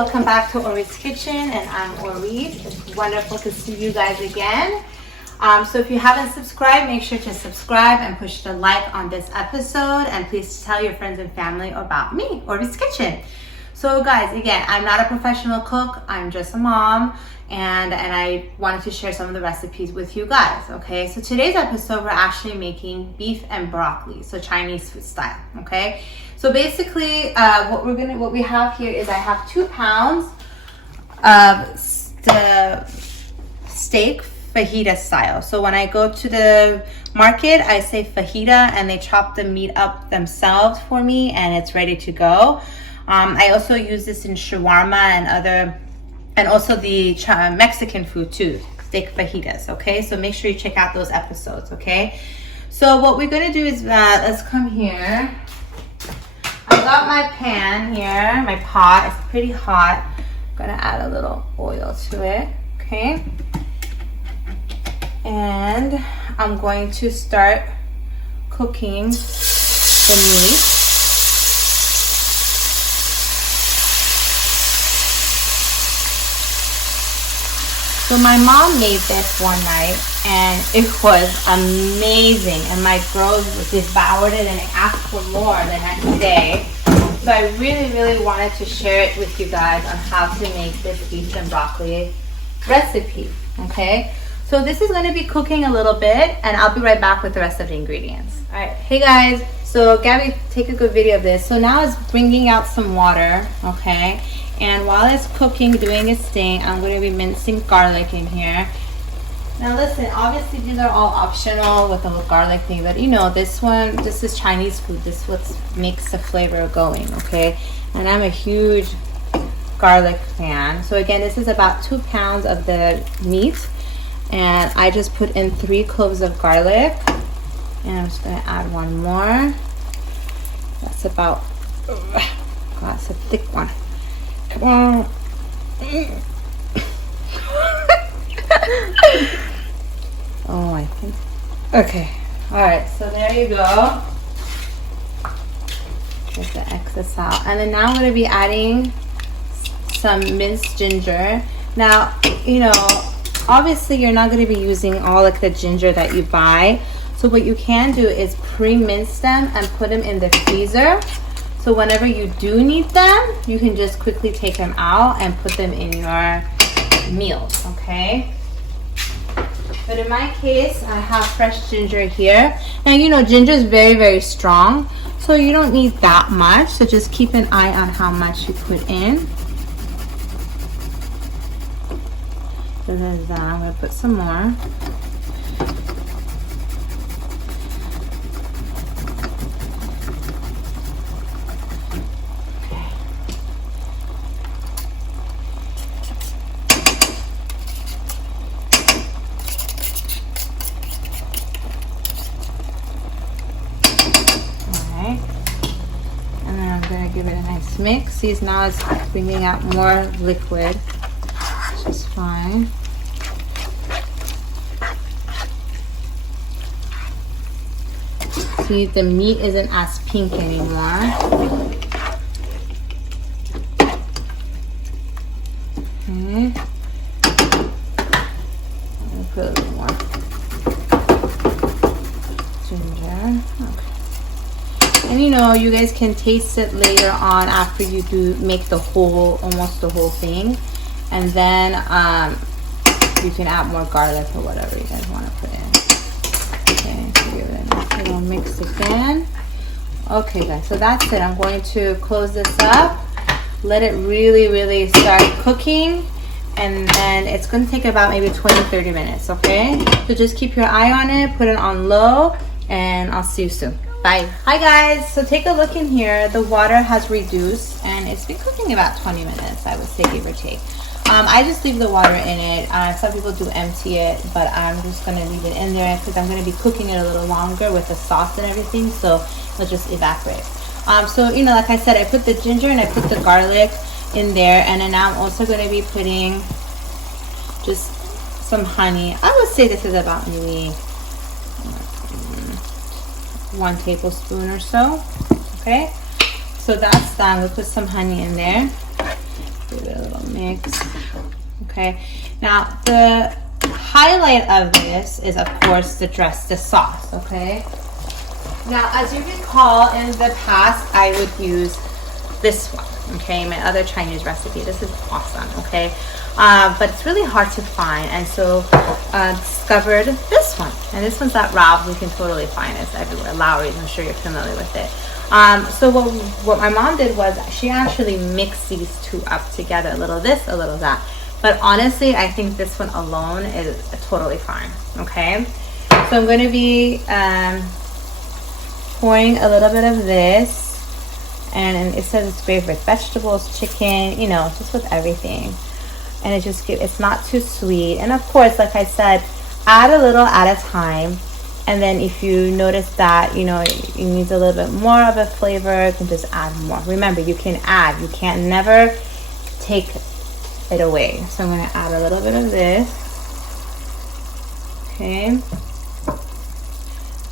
welcome back to Ori's Kitchen, and I'm Ori. It's wonderful to see you guys again. So if you haven't subscribed, make sure to subscribe and push the like on this episode, and please tell your friends and family about me, Ori's Kitchen. So guys, again, I'm not a professional cook, I'm just a mom, and I wanted to share some of the recipes with you guys, okay? So today's episode, we're actually making beef and broccoli, so Chinese food style, okay? So basically, what we have here is I have 2 pounds of the steak fajita style. So when I go to the market, I say fajita, and they chop the meat up themselves for me, and it's ready to go. I also use this in shawarma and also the Mexican food too, steak fajitas, okay? So make sure you check out those episodes, okay? So what we're gonna do is, let's come here. I got my pan here, my pot, it's pretty hot. I'm gonna add a little oil to it, okay? And I'm going to start cooking the meat. So my mom made this one night, and it was amazing, and my girls devoured it and asked for more the next day. So I really wanted to share it with you guys on how to make this beef and broccoli recipe, okay? So this is going to be cooking a little bit, and I'll be right back with the rest of the ingredients. All right, hey guys, so Gabby, take a good video of this. So now it's bringing out some water, okay? And while it's cooking, doing its thing, I'm going to be mincing garlic in here. Now listen, obviously these are all optional with the garlic thing, but you know, this is Chinese food. This is what makes the flavor going, okay? And I'm a huge garlic fan. So again, this is about 2 pounds of the meat. And I just put in 3 cloves of garlic. And I'm just going to add one more. That's about, that's a thick one. Come on. Oh, I think. Okay. All right. So there you go. Get the excess out. And then now I'm going to be adding some minced ginger. Now, you know, obviously you're not going to be using all like the ginger that you buy. So what you can do is pre-mince them and put them in the freezer. So whenever you do need them, you can just quickly take them out and put them in your meals, okay? But in my case, I have fresh ginger here. Now, you know, ginger is very strong, so you don't need that much. So just keep an eye on how much you put in. So there's that. I'm going to put some more. Give it a nice mix. See, now it's bringing out more liquid, which is fine. See, the meat isn't as pink anymore. Okay. I'm gonna put a little more ginger. Okay. And you know, you guys can taste it later on after you do make almost the whole thing. And then you can add more garlic or whatever you guys want to put in. Okay, so give it a nice little mix again. Okay guys, so that's it. I'm going to close this up. Let it really start cooking. And then it's going to take about maybe 20-30 minutes, okay? So just keep your eye on it, put it on low, and I'll see you soon. Bye. Hi guys, so take a look in here. The water has reduced and it's been cooking about 20 minutes, I would say, give or take. I just leave the water in it. Some people do empty it, but I'm just gonna leave it in there because I'm gonna be cooking it a little longer with the sauce and everything, so it'll just evaporate. So, you know, like I said, I put the ginger and I put the garlic in there, and then now I'm also gonna be putting just some honey. I would say this is about maybe 1 tablespoon or so. Okay, so that's done. We'll put some honey in there. Give it a mix. Okay, now the highlight of this is, of course, the sauce. Okay, now as you recall, in the past I would use this one. Okay, my other Chinese recipe. This is awesome. Okay, but it's really hard to find, and so discovered this one. And this one's at Ralph's. You can totally find it. It's everywhere. Lowry's, I'm sure you're familiar with it. So what my mom did was she actually mixed these two up together, a little this, a little that. But honestly, I think this one alone is totally fine. Okay, so I'm going to be pouring a little bit of this. And it says it's great with vegetables, chicken, you know, just with everything. And it just it's not too sweet. And of course, like I said, add a little at a time. And then if you notice that, you know, it needs a little bit more of a flavor, you can just add more. Remember, you can add. You can't never take it away. So I'm going to add a little bit of this. Okay.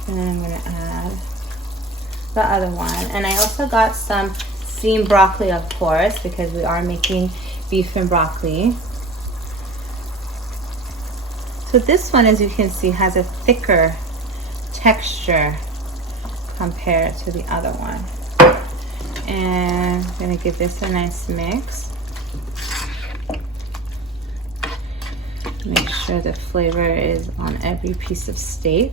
And then I'm going to add the other one. And I also got some steamed broccoli, of course, because we are making beef and broccoli. So this one, as you can see, has a thicker texture compared to the other one. And I'm going to give this a nice mix. Make sure the flavor is on every piece of steak.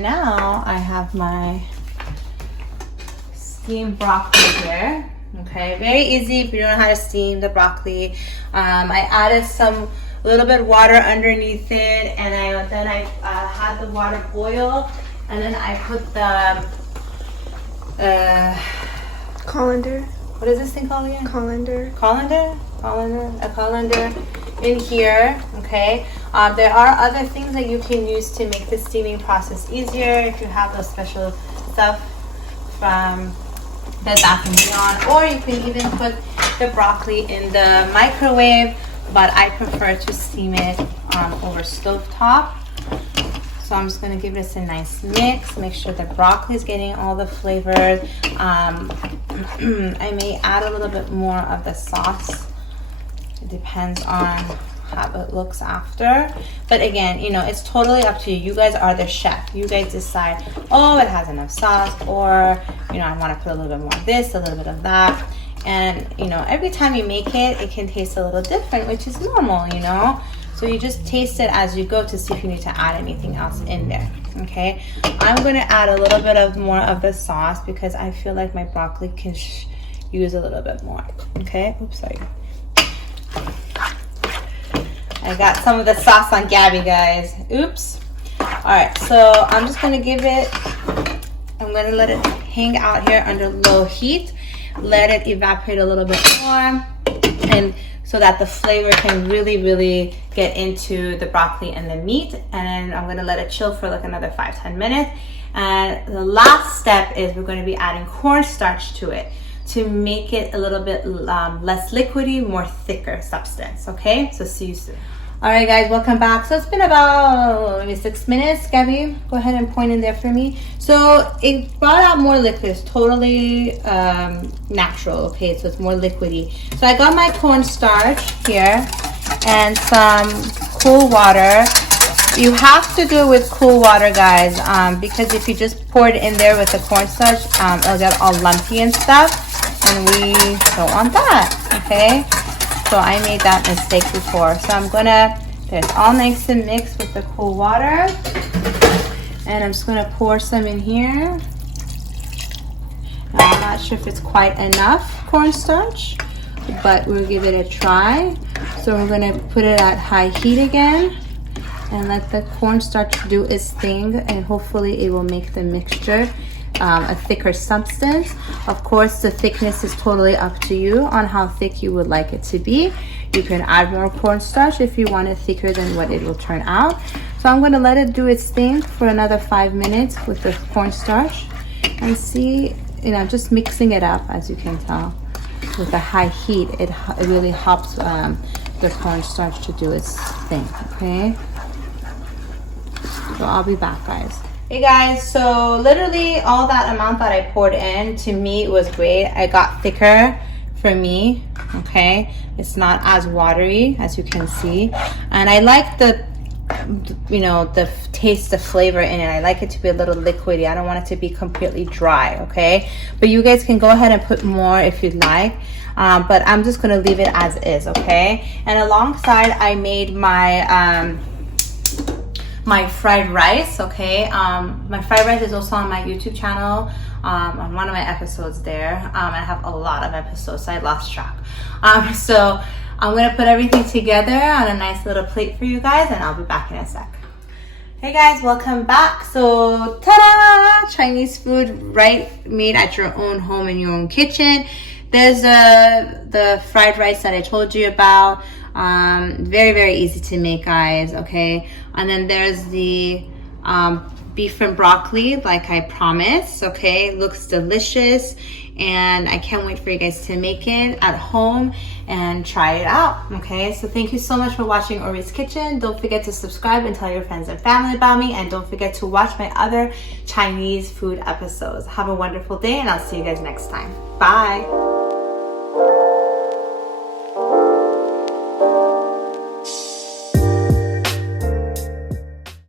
Now I have my steamed broccoli here. Okay, very easy if you don't know how to steam the broccoli. I added a little bit of water underneath it, and then I had the water boil, and then I put the colander. What is this thing called again? Colander. A colander in here. Okay. There are other things that you can use to make the steaming process easier if you have those special stuff from Bed Bath & Beyond, or you can even put the broccoli in the microwave, but I prefer to steam it over stovetop. So I'm just going to give this a nice mix, make sure the broccoli is getting all the flavors. I may add a little bit more of the sauce. It depends on how it looks after, but again, you know, it's totally up to you. You guys are the chef. You guys decide, oh, it has enough sauce, or, you know, I want to put a little bit more of this, a little bit of that. And, you know, every time you make it, it can taste a little different, which is normal, you know. So you just taste it as you go to see if you need to add anything else in there. Okay, I'm going to add a little bit of more of the sauce because I feel like my broccoli can use a little bit more. Okay, oops, sorry. I got some of the sauce on Gabby, guys. Oops. All right, so I'm just going to give it, I'm going to let it hang out here under low heat. Let it evaporate a little bit more, and so that the flavor can really get into the broccoli and the meat. And I'm gonna let it chill for like another 5-10 minutes. And the last step is we're gonna be adding cornstarch to it to make it a little bit less liquidy, more thicker substance. Okay, so see you soon. All right, guys, welcome back. So it's been about maybe 6 minutes. Gabby, go ahead and point in there for me. So it brought out more liquid. It's totally natural, okay? So it's more liquidy. So I got my cornstarch here and some cool water. You have to do it with cool water, guys, because if you just pour it in there with the cornstarch, it'll get all lumpy and stuff, and we don't want that, okay? So I made that mistake before. So I'm gonna, it's all nice and mixed with the cool water. And I'm just gonna pour some in here. Now, I'm not sure if it's quite enough cornstarch, but we'll give it a try. So we're gonna put it at high heat again and let the cornstarch do its thing, and hopefully it will make the mixture a thicker substance. Of course, the thickness is totally up to you on how thick you would like it to be. You can add more cornstarch if you want it thicker than what it will turn out. So I'm going to let it do its thing for another 5 minutes with the cornstarch and see, you know, just mixing it up. As you can tell, with the high heat, it really helps the cornstarch to do its thing. Okay, so I'll be back, guys. Hey guys, so literally all that amount that I poured in, to me it was great. I got thicker for me, okay? It's not as watery as you can see. And I like the, you know, the taste, the flavor in it. I like it to be a little liquidy. I don't want it to be completely dry, okay? But you guys can go ahead and put more if you'd like. But I'm just gonna leave it as is, okay? And alongside, I made my my fried rice, okay? My fried rice is also on my YouTube channel, on one of my episodes there. I have a lot of episodes, so I lost track. So I'm gonna put everything together on a nice little plate for you guys, and I'll be back in a sec. Hey guys, welcome back. So, ta-da! Chinese food, right? Made at your own home in your own kitchen. There's the fried rice that I told you about. Very, very easy to make, guys, okay? And then there's the beef and broccoli, like I promised, okay? Looks delicious, and I can't wait for you guys to make it at home and try it out, okay? So thank you so much for watching Ori's Kitchen. Don't forget to subscribe and tell your friends and family about me, and don't forget to watch my other Chinese food episodes. Have a wonderful day, and I'll see you guys next time. Bye.